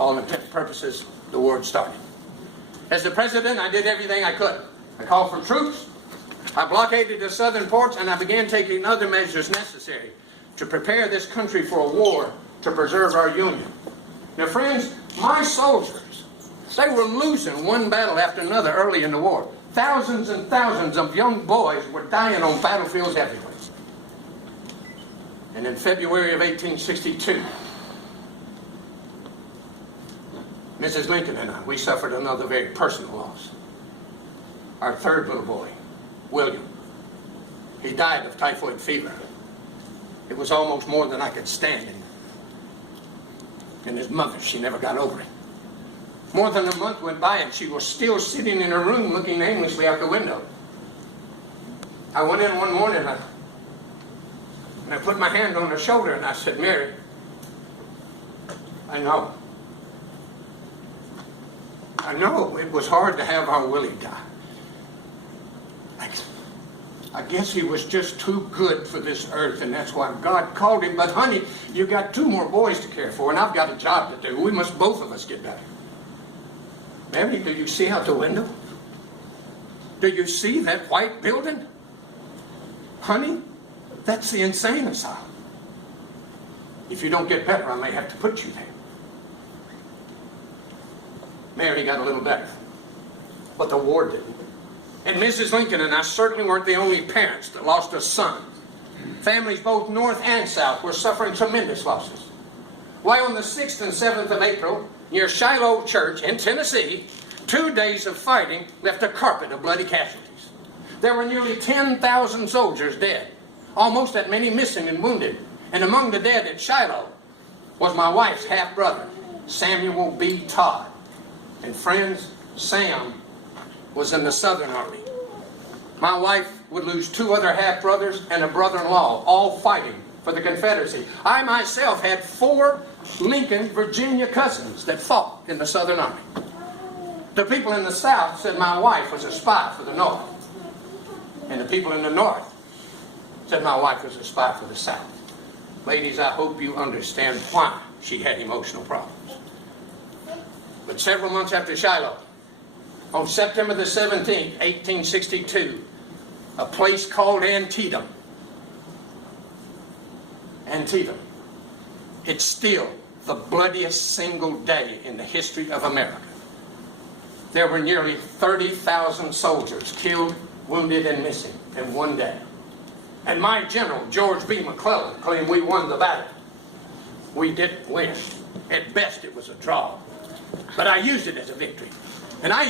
all intents and purposes, the war had started. As the president, I did everything I could. I called for troops, I blockaded the southern ports, and I began taking other measures necessary to prepare this country for a war to preserve our union. Now, friends, my soldiers, they were losing one battle after another early in the war. Thousands and thousands of young boys were dying on battlefields everywhere. And in February of 1862, Mrs. Lincoln and I, we suffered another very personal loss. Our third little boy, William, he died of typhoid fever. It was almost more than I could stand. And his mother, she never got over it. More than a month went by and she was still sitting in her room looking aimlessly out the window. I went in one morning and I put my hand on her shoulder and I said, Mary, I know it was hard to have our Willie die. I guess he was just too good for this earth, and that's why God called him. But honey, you got 2 more boys to care for, and I've got a job to do. We must both of us get better. Mary, do you see out the window? Do you see that white building? Honey, that's the insane asylum. If you don't get better, I may have to put you there. Mary got a little better, but the war didn't. And Mrs. Lincoln and I certainly weren't the only parents that lost a son. Families both north and south were suffering tremendous losses. Why, on the 6th and 7th of April, near Shiloh Church in Tennessee, 2 days of fighting left a carpet of bloody casualties. There were nearly 10,000 soldiers dead, almost that many missing and wounded. And among the dead at Shiloh was my wife's half-brother, Samuel B. Todd. And friends, Sam was in the Southern Army. My wife would lose 2 other half-brothers and a brother-in-law, all fighting for the Confederacy. I myself had 4 Lincoln, Virginia cousins that fought in the Southern Army. The people in the South said my wife was a spy for the North. And the people in the North said my wife was a spy for the South. Ladies, I hope you understand why she had emotional problems. But several months after Shiloh, on September the 17th, 1862, a place called Antietam. It's still the bloodiest single day in the history of America. There were nearly 30,000 soldiers killed, wounded, and missing in one day. And my general, George B. McClellan, claimed we won the battle. We didn't win. At best, it was a draw. But I used it as a victory. And I